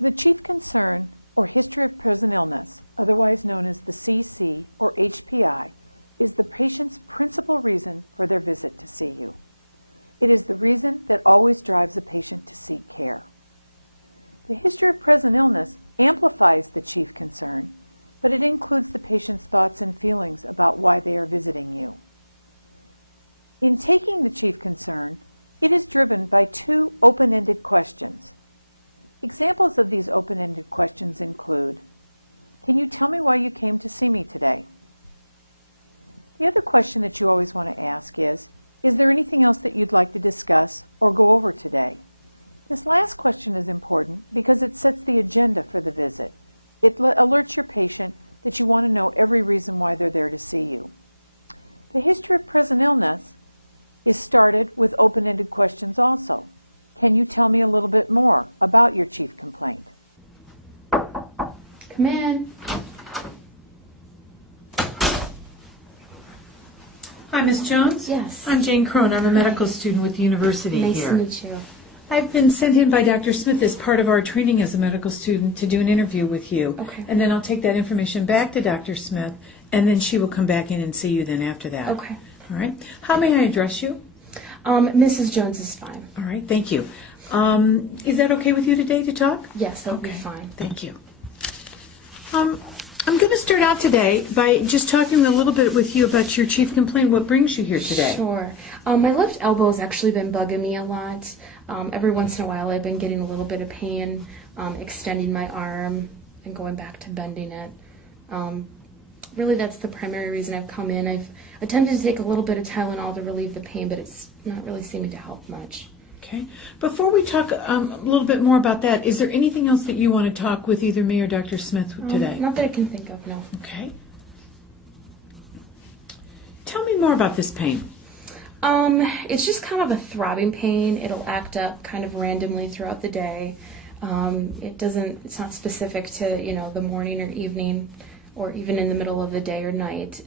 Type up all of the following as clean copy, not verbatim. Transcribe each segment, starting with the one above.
The chief concern or history of present illness, otherwise known as the CC or HPI, is the patient's principal reason for their visit to see you. It is the reason that always drives a patient to seek care. The history of present illness amplifies the chief concern, but it includes the patient's thoughts and feelings about why they are visiting you. In taking the chief concern, it is driven by two open-ended questions. Examples of these open-ended questions include, can you tell me why you came to see me today? The other question that you always want to ask is there anything else that you'd like to discuss or go over today? This last question is important because it sets the agenda for the visit. It alerts your patient that you want to know every reason why they're there to see you. The history of present illness is started with open-ended questions also. Can you tell me a little bit more about your chief complaint? Come in. Hi, Ms. Jones. Yes. I'm Jane Crone. I'm a medical student with the university Nice here. to meet you. I've been sent in by Dr. Smith as part of our training as a medical student to do an interview with you. Okay. And then I'll take that information back to Dr. Smith, and then she will come back in and see you then after that. Okay. All right. How may I address you? Mrs. Jones is fine. All right. Thank you. Is that okay with you today to talk? Yes, that'll be Okay. fine. Thank you. I'm going to start out today by just talking a little bit with you about your chief complaint. What brings you here today? Sure. My left elbow has actually been bugging me a lot. Every once in a while I've been getting a little bit of pain, extending my arm and going back to bending it. Really that's the primary reason I've come in. I've attempted to take a little bit of Tylenol to relieve the pain, but it's not really seeming to help much. Okay. Before we talk a little bit more about that, is there anything else that you want to talk with either me or Dr. Smith today? Not that I can think of, no. Okay. Tell me more about this pain. It's just kind of a throbbing pain. It'll act up kind of randomly throughout the day. It's not specific to, the morning or evening or even in the middle of the day or night.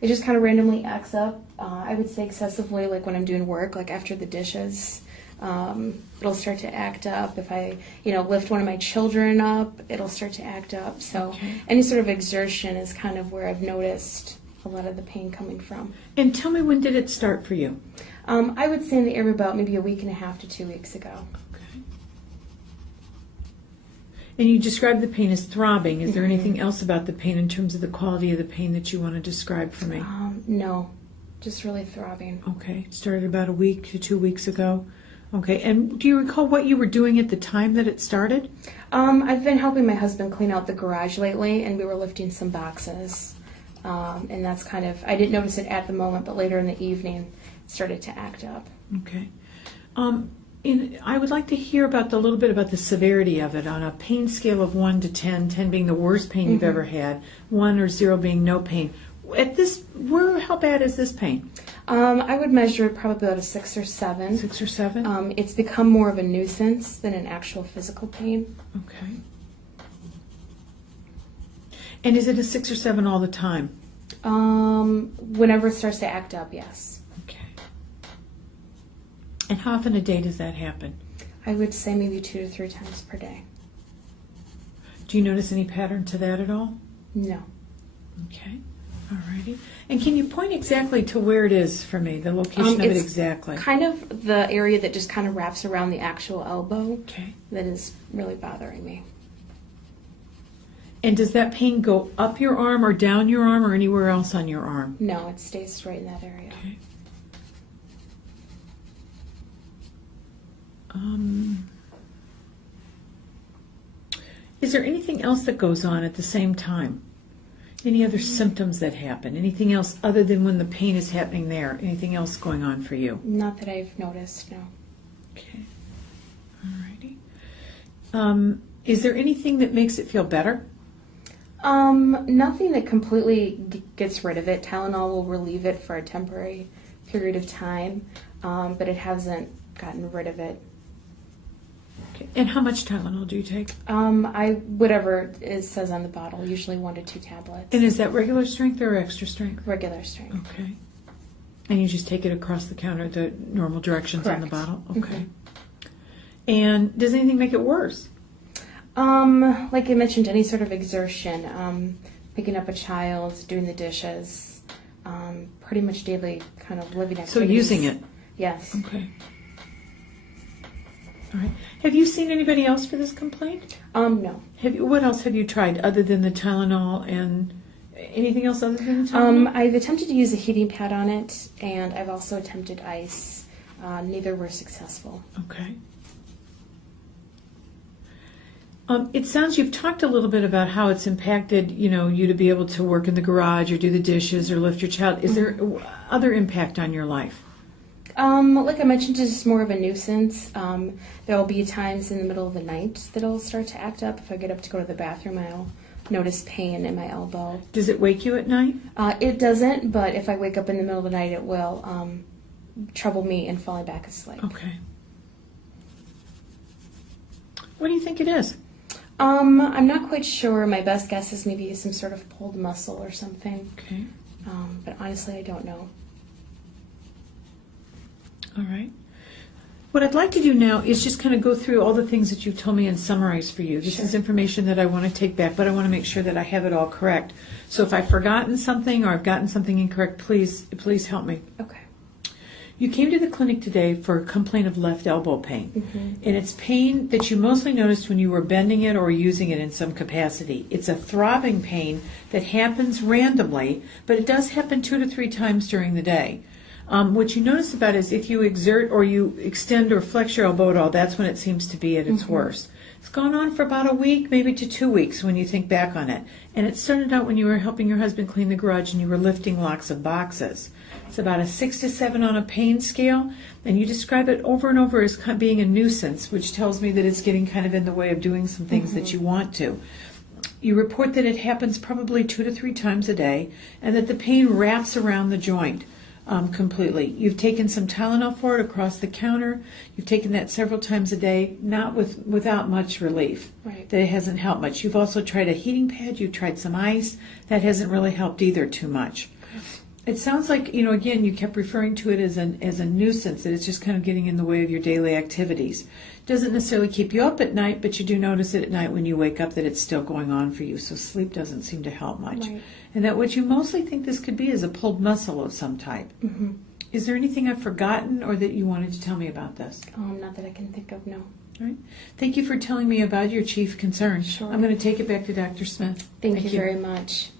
It just kind of randomly acts up. I would say excessively, like when I'm doing work, like after the dishes. It'll start to act up. If I, lift one of my children up, it'll start to act up. So any sort of exertion is kind of where I've noticed a lot of the pain coming from. And tell me, when did it start for you? I would say in the area about maybe a week and a half to 2 weeks ago. Okay. And you described the pain as throbbing. Is there anything else about the pain in terms of the quality of the pain that you want to describe for me? No, just really throbbing. Okay. It started about a week to 2 weeks ago. Okay. And do you recall what you were doing at the time that it started? I've been helping my husband clean out the garage lately, and we were lifting some boxes. And that's kind of, I didn't notice it at the moment, but later in the evening it started to act up. Okay. I would like to hear about a little bit about the severity of it on a pain scale of 1 to 10, 10 being the worst pain you've ever had, 1 or 0 being no pain. How bad is this pain? I would measure it probably about a 6 or 7. 6 or 7? It's become more of a nuisance than an actual physical pain. Okay. And is it a 6 or 7 all the time? Whenever it starts to act up, yes. Okay. And how often a day does that happen? I would say maybe 2 to 3 times per day. Do you notice any pattern to that at all? No. Okay. All righty. And can you point exactly to where it is for me, the location of it exactly? Kind of the area that just kind of wraps around the actual elbow. Okay. That is really bothering me. And does that pain go up your arm or down your arm or anywhere else on your arm? No, it stays right in that area. Okay. Is there anything else that goes on at the same time? Any other symptoms that happen? Anything else other than when the pain is happening there? Anything else going on for you? Not that I've noticed, no. Okay. All righty. Is there anything that makes it feel better? Nothing that completely gets rid of it. Tylenol will relieve it for a temporary period of time, but it hasn't gotten rid of it. Okay. And how much Tylenol do you take? Whatever it says on the bottle, usually 1 to 2 tablets. And is that regular strength or extra strength? Regular strength. Okay. And you just take it across the counter, the normal directions on the Correct. bottle? Okay. And does anything make it worse? Like I mentioned, any sort of exertion, picking up a child, doing the dishes, pretty much daily kind of living activities. So using it? Yes. Okay. All right. Have you seen anybody else for this complaint? No. What else have you tried other than the Tylenol, and anything else other than the Tylenol? I've attempted to use a heating pad on it, and I've also attempted ice. Neither were successful. Okay. It sounds you've talked a little bit about how it's impacted, you to be able to work in the garage or do the dishes or lift your child. Is there other impact on your life? Like I mentioned, it's just more of a nuisance. There will be times in the middle of the night that it'll start to act up. If I get up to go to the bathroom, I'll notice pain in my elbow. Does it wake you at night? It doesn't, but if I wake up in the middle of the night, it will trouble me in falling back asleep. Okay. What do you think it is? I'm not quite sure. My best guess is maybe some sort of pulled muscle or something. Okay. But honestly, I don't know. All right. What I'd like to do now is just kind of go through all the things that you've told me and summarize for you. This is information that I want to take back, but I want to make sure that I have it all correct. So if I've forgotten something or I've gotten something incorrect, please help me. Okay. You came to the clinic today for a complaint of left elbow pain. And it's pain that you mostly noticed when you were bending it or using it in some capacity. It's a throbbing pain that happens randomly, but it does happen 2 to 3 times during the day. What you notice about it is if you exert or you extend or flex your elbow at all, that's when it seems to be at its worst. It's gone on for about a week, maybe to 2 weeks when you think back on it. And it started out when you were helping your husband clean the garage and you were lifting lots of boxes. It's about a 6 to 7 on a pain scale, and you describe it over and over as being a nuisance, which tells me that it's getting kind of in the way of doing some things that you want to. You report that it happens probably 2 to 3 times a day, and that the pain wraps around the joint. Completely. You've taken some Tylenol for it across the counter. You've taken that several times a day, not without much relief. Right. That it hasn't helped much. You've also tried a heating pad. You've tried some ice. That hasn't really helped either too much. It sounds like, again, you kept referring to it as a nuisance, that it's just kind of getting in the way of your daily activities. It doesn't necessarily keep you up at night, but you do notice it at night when you wake up that it's still going on for you, so sleep doesn't seem to help much. Right. And that what you mostly think this could be is a pulled muscle of some type. Is there anything I've forgotten or that you wanted to tell me about this? Not that I can think of, no. All right. Thank you for telling me about your chief concern. Sure. I'm going to take it back to Dr. Smith. Thank you very much.